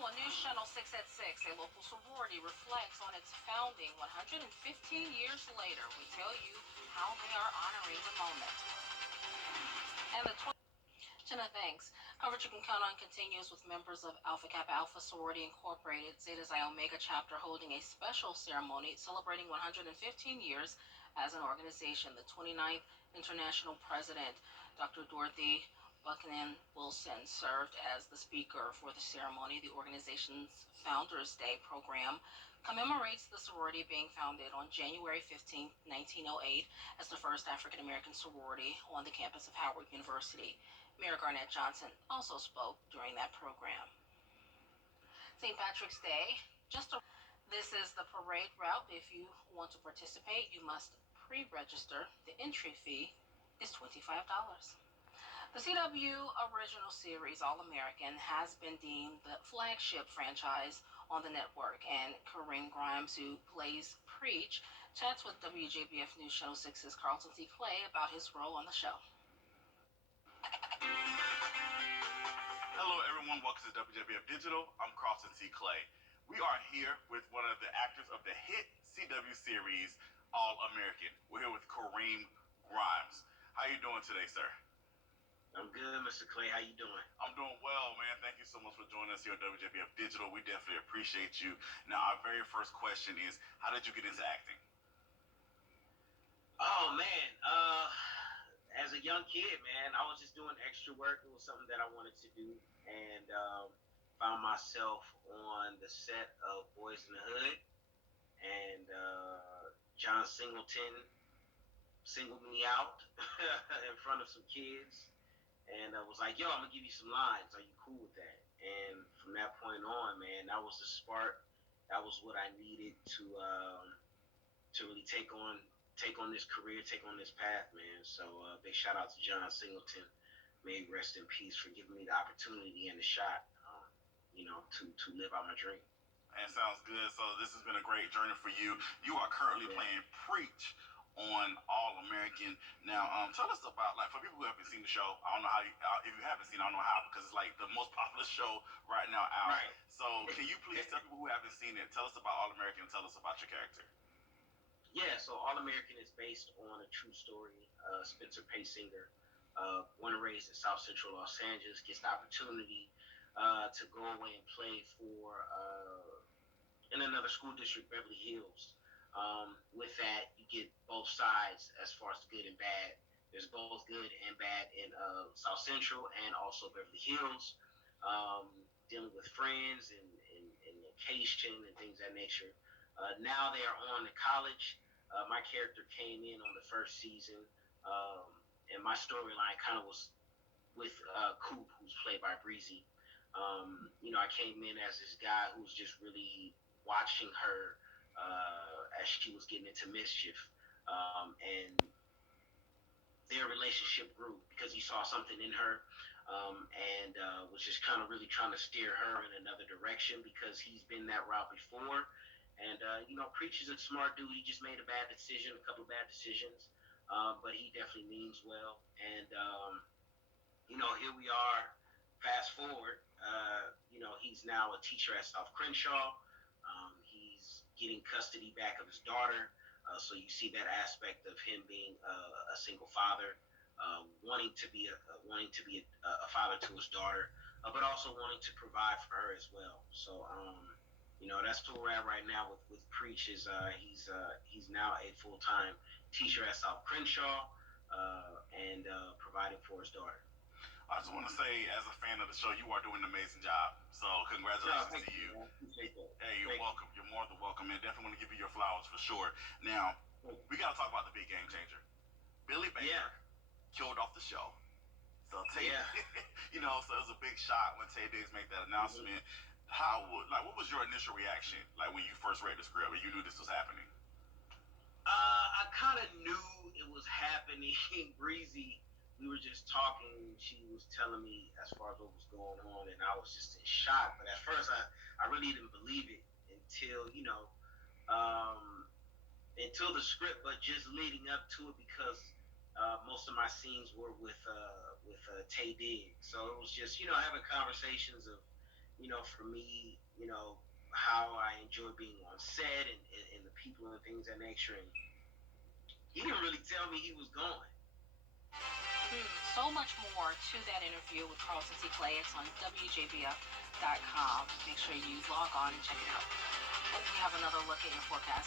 on News Channel 6 at 6, a local sorority reflects on its founding 115 years later. We tell you how they are honoring the moment. And the Jenna, thanks. Coverage you can count on continues with members of Alpha Kappa Alpha Sorority Incorporated, Zeta Xi Omega chapter holding a special ceremony celebrating 115 years as an organization. The 29th International President, Dr. Dorothy Buchanan Wilson, served as the speaker for the ceremony. The organization's Founders Day program commemorates the sorority being founded on January 15, 1908, as the first African American sorority on the campus of Howard University. Mayor Garnett Johnson also spoke during that program. St. Patrick's Day, this is the parade route. If you want to participate, you must pre-register. The entry fee is $25. The CW original series, All-American, has been deemed the flagship franchise on the network, and Kareem Grimes, who plays Preach, chats with WJBF News Channel 6's Carlton C. Clay about his role on the show. Hello, everyone. Welcome to WJBF Digital. I'm Carlton C. Clay. We are here with one of the actors of the hit CW series, All American. We're here with Kareem Grimes. How you doing today, sir? I'm good, Mr. Clay. How you doing? I'm doing well, man. Thank you so much for joining us here on WJBF Digital. We definitely appreciate you. Now, our very first question is, how did you get into acting? Oh, man. As a young kid, man, I was just doing extra work. It was something that I wanted to do, and found myself on the set of Boys in the Hood, and John Singleton singled me out in front of some kids, and was like, yo, I'm going to give you some lines. Are you cool with that? And from that point on, man, that was the spark. That was what I needed to really take on this career, take on this path, man. So big shout out to John Singleton. May he rest in peace for giving me the opportunity and the shot, to live out my dream. And sounds good. So this has been a great journey for you. You are currently playing Preach on All American. Now, tell us about, like, for people who haven't seen the show, I don't know how, if you haven't seen it, I don't know how, because it's like the most popular show right now out. Right. So can you please tell people who haven't seen it, tell us about All American and tell us about your character? Yeah, so All American is based on a true story. Spencer Paysinger, born and raised in South Central Los Angeles, gets the opportunity to go away and play for in another school district, Beverly Hills. With that, you get both sides as far as the good and bad. There's both good and bad in South Central and also Beverly Hills, dealing with friends and location and things of that nature. Now they are on to college. My character came in on the first season, and my storyline kind of was with Coop, who's played by Breezy. I came in as this guy who was just really watching her as she was getting into mischief, and their relationship grew because he saw something in her, and was just kind of really trying to steer her in another direction because he's been that route before. And, Preach is a smart dude. He just made a bad decision, a couple of bad decisions, but he definitely means well. And, here we are, fast forward, he's now a teacher at South Crenshaw. He's getting custody back of his daughter. So you see that aspect of him being a single father, wanting to be a father to his daughter, but also wanting to provide for her as well. So, that's where we're at right now with Preach. Is he's now a full-time teacher at South Crenshaw, and providing for his daughter. I just want to say, as a fan of the show, you are doing an amazing job. So congratulations to you. Hey, you're welcome. You're more than welcome, man. Definitely want to give you your flowers for sure. Now, we got to talk about the big game changer. Billy Baker killed off the show. So so it was a big shock when Tay Diggs made that announcement. What was your initial reaction, like when you first read the script and you knew this was happening? I kind of knew it was happening. Breezy, we were just talking. She was telling me as far as what was going on, and I was just in shock. But at first, I really didn't believe it until until the script, but just leading up to it because most of my scenes were with Tay Diggs. So it was just having conversations of for me, how I enjoy being on set and the people and things of that nature. And he didn't really tell me he was going. So much more to that interview with Carlton C. Clay. It's on Wjbf.com. Make sure you log on and check it out. We have another look at your forecast.